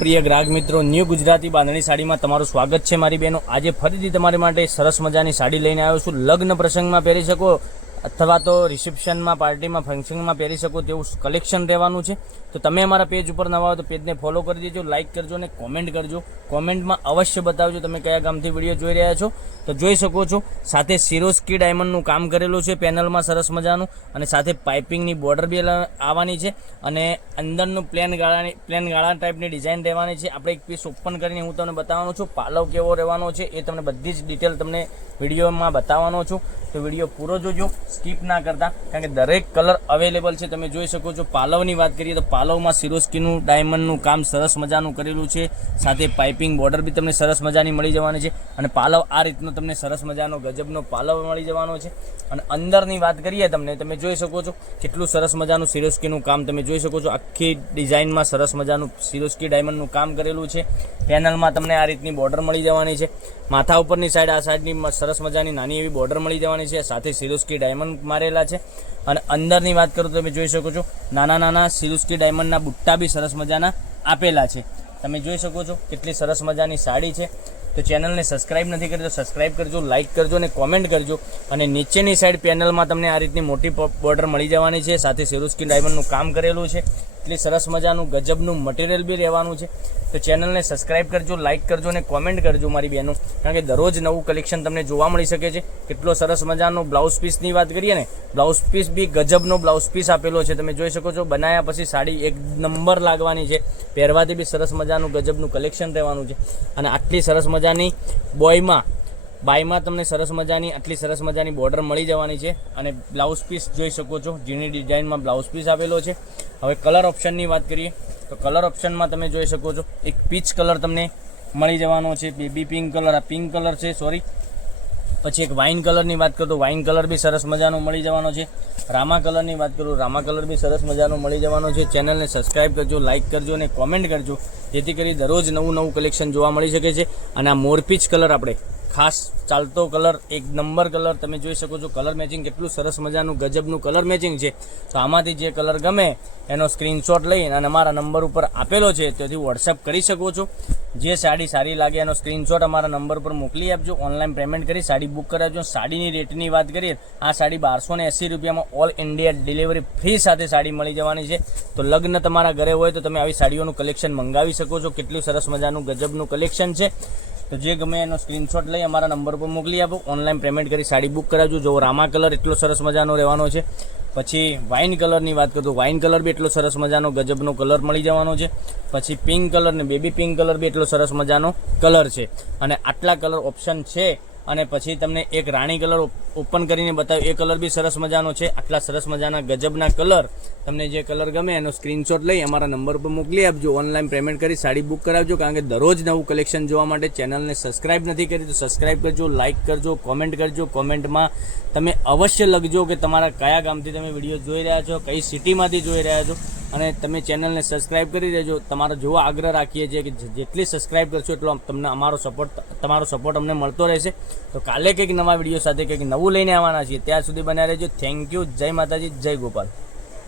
પ્રિય ગ્રાહક મિત્રો, ન્યૂ ગુજરાતી બાંધણી સાડીમાં તમારું સ્વાગત છે મારી બહેનો। આજે ફરીથી તમારી માટે સરસ મજાની સાડી લઈને આવ્યો છું। લગ્ન પ્રસંગમાં પહેરી શકો અથવા તો રિસેપ્શનમાં, પાર્ટીમાં, ફંક્શનમાં પહેરી શકો તેવું કલેક્શન રહેવાનું છે। તો તમે અમારા પેજ ઉપર નવા હો તો પેજને ફોલો કરી દેજો, લાઇક કરજો અને કોમેન્ટ કરજો। કોમેન્ટમાં અવશ્ય બતાવજો તમે કયા ગામથી વિડીયો જોઈ રહ્યા છો। તો જોઈ શકો છો સાથે સિરોસ્કી ડાયમંડનું કામ કરેલું છે પેનલમાં સરસ મજાનું, અને સાથે પાઇપિંગની બોર્ડર બી આવવાની છે, અને અંદરનું પ્લેન ગાળા ટાઈપની ડિઝાઇન રહેવાની છે। આપણે એક પીસ ઓપન કરીને હું તમને બતાવવાનો છું। પાલવ કેવો રહેવાનો છે એ તમને બધી જ ડિટેલ તમને વિડીયોમાં બતાવવાનો છું। તો વિડીયો પૂરો જોજો, સ્કીપ ના કરતા, કારણ કે દરેક કલર અવેલેબલ છે। તમે જોઈ શકો છો પાલવની વાત કરીએ તો પાલવમાં સિરોસ્કીનું ડાયમંડનું કામ સરસ મજાનું કરેલું છે, સાથે પાઇપિંગ બોર્ડર બી તમને સરસ મજાની મળી જવાની છે, અને પાલવ આ રીતનો તમને સરસ મજાનો ગજબનો પાલવ મળી જવાનો છે। અને અંદરની વાત કરીએ તમે જોઈ શકો છો કેટલું સરસ મજાનું સિરોસ્કીનું કામ તમે જોઈ શકો છો। આખી ડિઝાઇનમાં સરસ મજાનું સિરોસ્કી ડાયમંડનું કામ કરેલું છે। પેનલમાં તમને આ રીતની બોર્ડર મળી જવાની છે। માથા ઉપરની સાઈડ આ સાઈડની સરસ મજાની નાની એવી બોર્ડર મળી જવાની છે, સાથે સિરોસ્કી ડાયમંડ મારેલા છે। અને અંદરની વાત કરું તો તમે જોઈ શકો છો નાના નાના સિરોસ્કી ડાયમંડના બુટ્ટા બી સરસ મજાના આપેલા છે। તમે જોઈ શકો છો કેટલી સરસ મજાની સાડી છે। તો ચેનલને સબસ્ક્રાઇબ નથી કરી તો સબસ્ક્રાઇબ કરજો, લાઇક કરજો અને કોમેન્ટ કરજો। અને નીચેની સાઈડ પેનલમાં તમને આ રીતની મોટી બોર્ડર મળી જવાની છે, સાથે સિરોસ્કી ડાયમંડનું કામ કરેલું છે। એટલી સરસ મજાનું ગજબનું મટીરિયલ બી રહેવાનું છે। તો ચેનલને સબસ્ક્રાઇબ કરજો, લાઇક કરજો અને કોમેન્ટ કરજો મારી બહેનો, કારણ કે દરરોજ નવું કલેક્શન તમને જોવા મળી શકે છે। કેટલો સરસ મજાનો બ્લાઉઝ પીસની વાત કરીએ ને, બ્લાઉઝ પીસ બી ગજબનો બ્લાઉઝ પીસ આપેલો છે। તમે જોઈ શકો છો બનાવ્યા પછી સાડી એક નંબર લાગવાની છે, પહેરવાથી બી સરસ મજાનું ગજબનું કલેક્શન રહેવાનું છે। અને આટલી સરસ મજાની બાયમાં તમને સરસ મજાની આટલી સરસ મજાની બોર્ડર મળી જવાની છે, અને બ્લાઉઝ પીસ જોઈ શકો છો ઝીણી ડિઝાઇનમાં બ્લાઉઝ પીસ આપેલો છે। હવે કલર ઓપ્શનની વાત કરીએ તો કલર ઓપ્શનમાં તમે જોઈ શકો છો એક પીચ કલર તમને મળી જવાનો છે, બેબી પિંક કલર, આ પિંક કલર છે સોરી, પછી એક વાઇન કલરની વાત કરું તો વાઇન કલર બી સરસ મજાનો મળી જવાનો છે। રામા કલરની વાત કરું, રામા કલર બી સરસ મજાનો મળી જવાનો છે। ચેનલને સબસ્ક્રાઇબ કરજો, લાઇક કરજો અને કોમેન્ટ કરજો, જેથી કરી દરરોજ નવું કલેક્શન જોવા મળી શકે છે। અને આ મોરપીચ કલર આપણે ખાસ ચાલતો કલર, એક નંબર કલર તમે જોઈ શકો છો। કલર મેચિંગ કેટલું સરસ મજાનું ગજબનું કલર મેચિંગ છે। તો આમાંથી જે કલર ગમે એનો સ્ક્રીનશોટ લઈ અને અમારા નંબર ઉપર આપેલો છે તેથી વોટ્સએપ કરી શકો છો। જે સાડી સારી લાગે એનો સ્ક્રીનશોટ અમારા નંબર પર મોકલી આપજો, ઓનલાઈન પેમેન્ટ કરી સાડી બુક કરાવજો। સાડીની રેટની વાત કરીએ, આ સાડી 1280 રૂપિયામાં ઓલ ઇન્ડિયા ડિલિવરી ફ્રી સાથે સાડી મળી જવાની છે। તો લગ્ન તમારા ઘરે હોય તો તમે આવી સાડીઓનું કલેક્શન મંગાવી શકો છો। કેટલું સરસ મજાનું ગજબનું કલેક્શન છે। તો જે ગમે એનો સ્ક્રીનશોટ લઈ અમારા નંબર પર મોકલી આપો, ઓનલાઈન પેમેન્ટ કરી સાડી બુક કરાવજો। જો રામા કલર એટલો સરસ મજાનો રહેવાનો છે। પછી વાઇન કલરની વાત કરું તો વાઇન કલર બી એટલો સરસ મજાનો ગજબનો કલર મળી જવાનો છે। પછી પિંક કલર ને બેબી પિંક કલર બી એટલો સરસ મજાનો કલર છે। અને આટલા કલર ઓપ્શન છે। અને પછી તમને એક રાણી કલર ઓપન કરીને બતાવ્યો, એ કલર બી સરસ મજાનો છે। આટલા સરસ મજાના ગજબના કલર, તમને જે કલર ગમે એનો સ્ક્રીનશોટ લઈ અમારા નંબર પર મોકલી આપજો, ઓનલાઈન પેમેન્ટ કરી સાડી બુક કરાવજો, કારણ કે દરરોજ નવું કલેક્શન જોવા માટે ચેનલને સબસ્ક્રાઇબ નથી કરી તો સબસ્ક્રાઇબ કરજો, લાઇક કરજો, કોમેન્ટ કરજો। કોમેન્ટમાં તમે અવશ્ય લખજો કે તમારા કયા ગામથી તમે વિડીયો જોઈ રહ્યા છો, કઈ સિટીમાંથી જોઈ રહ્યા છો, અને તમે ચેનલને સબસ્ક્રાઇબ કરી દેજો। તમારો જોવો આગ્રહ રાખીએ છીએ કે જેટલી સબસ્ક્રાઇબ કરશો એટલો તમને તમારો સપોર્ટ અમને મળતો રહેશે। તો કાલે કંઈક નવા વિડીયો સાથે કંઈક નવું લઈને આવવાના છીએ, ત્યાં સુધી બન્યા રહેજો। થેન્ક યુ, જય માતાજી, જય ગોપાલ।